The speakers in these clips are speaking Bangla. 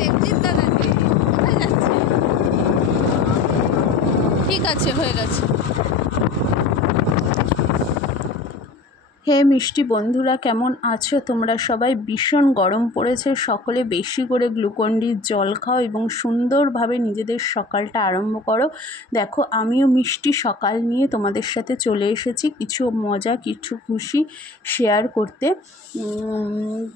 দেবজিৎ দাদাকে। কোথায় যাচ্ছে? ঠিক আছে, হয়ে গেছে। হে মিষ্টি বন্ধুরা, কেমন আছো তোমরা সবাই? ভীষণ গরম পড়েছে, সকলে বেশি করে গ্লুকন-ডির জল খাও এবং সুন্দরভাবে নিজেদের সকালটা আরম্ভ করো। দেখো, আমিও মিষ্টি সকাল নিয়ে তোমাদের সাথে চলে এসেছি কিছু মজা, কিছু খুশি শেয়ার করতে।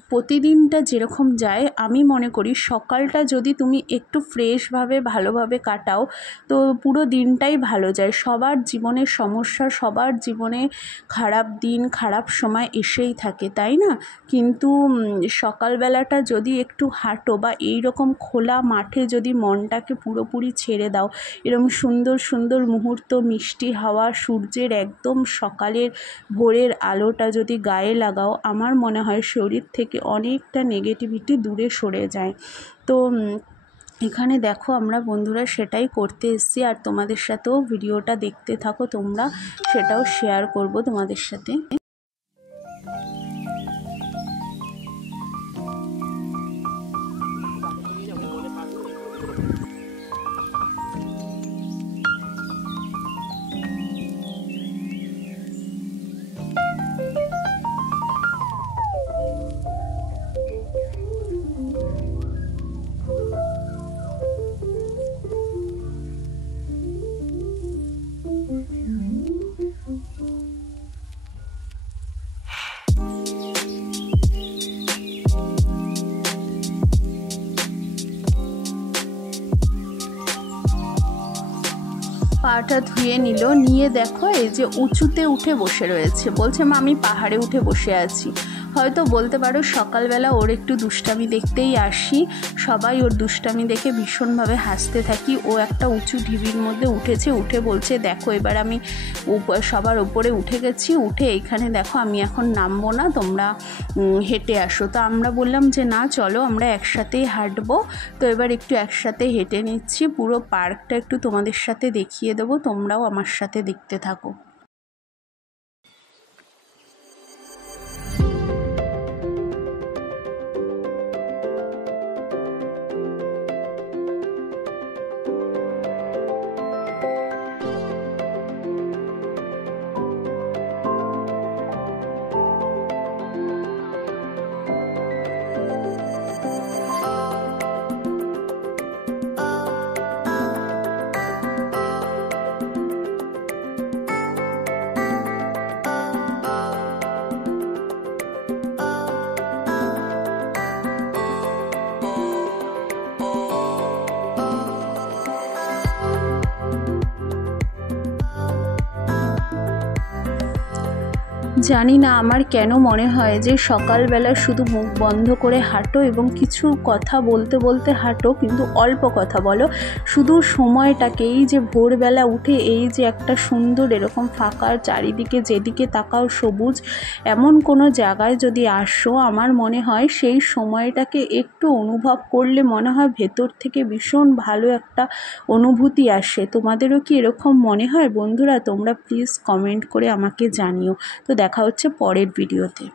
প্রতিদিনটা যেরকম যায়, আমি মনে করি সকালটা যদি তুমি একটু ফ্রেশভাবে ভালোভাবে কাটাও তো পুরো দিনটাই ভালো যায়। সবার জীবনে সমস্যা, সবার জীবনে খারাপ দিন, খারাপ সময় এসেই থাকে, তাই না? কিন্তু সকালবেলাটা যদি একটু হাঁটো বা এই রকম খোলা মাঠে যদি মনটাকে পুরোপুরি ছেড়ে দাও, এরকম সুন্দর সুন্দর মুহূর্ত, মিষ্টি হাওয়া, সূর্যের একদম সকালের ভোরের আলোটা যদি গায়ে লাগাও, আমার মনে হয় শরীর থেকে অনেকটা নেগেটিভিটি দূরে সরে যায়। তো এখানে দেখো আমরা বন্ধুরা সেটাই করতে এসেছি, আর তোমাদের সাথেও ভিডিওটা দেখতে থাকো তোমরা, সেটাও শেয়ার করব তোমাদের সাথে। পাটা ধুয়ে নিয়ে দেখো এই যে উঁচুতে উঠে বসে রয়েছে, বলছে মা আমি পাহাড়ে উঠে বসে আছি। হয়তো বলতে পারো সকালবেলা ওর একটু দুষ্টামি দেখতেই আসি, সবাই ওর দুষ্টামি দেখে ভীষণভাবে হাসতে থাকি। ও একটা উঁচু ঢিবির মধ্যে উঠেছে, উঠে বলছে দেখো এবার আমি সবার ওপরে উঠে গেছি, উঠে এইখানে দেখো আমি এখন নামবো না, তোমরা হেঁটে আসো। তো আমরা বললাম যে না চলো আমরা একসাথেই হাঁটবো। তো এবার একটু একসাথে হেঁটে নিচ্ছি, পুরো পার্কটা একটু তোমাদের সাথে দেখিয়ে দেবো, তোমরাও আমার সাথে দেখতে থাকো। জানি না আমার কেন মনে হয় যে সকালবেলা শুধু মুখ বন্ধ করে হাঁটো এবং কিছু কথা বলতে বলতে হাঁটো, কিন্তু অল্প কথা বলো, শুধু সময়টাকে, এই যে ভোরবেলা উঠে এই যে একটা সুন্দর এরকম ফাঁকা চারিদিকে যেদিকে তাকাও সবুজ, এমন কোনো জায়গায় যদি আসো, আমার মনে হয় সেই সময়টাকে একটু অনুভব করলে মনে হয় ভেতর থেকে ভীষণ ভালো একটা অনুভূতি আসে। তোমাদেরও কি এরকম মনে হয় বন্ধুরা? তোমরা প্লিজ কমেন্ট করে আমাকে জানিও। তো দেখা হচ্ছে পরের ভিডিওতে।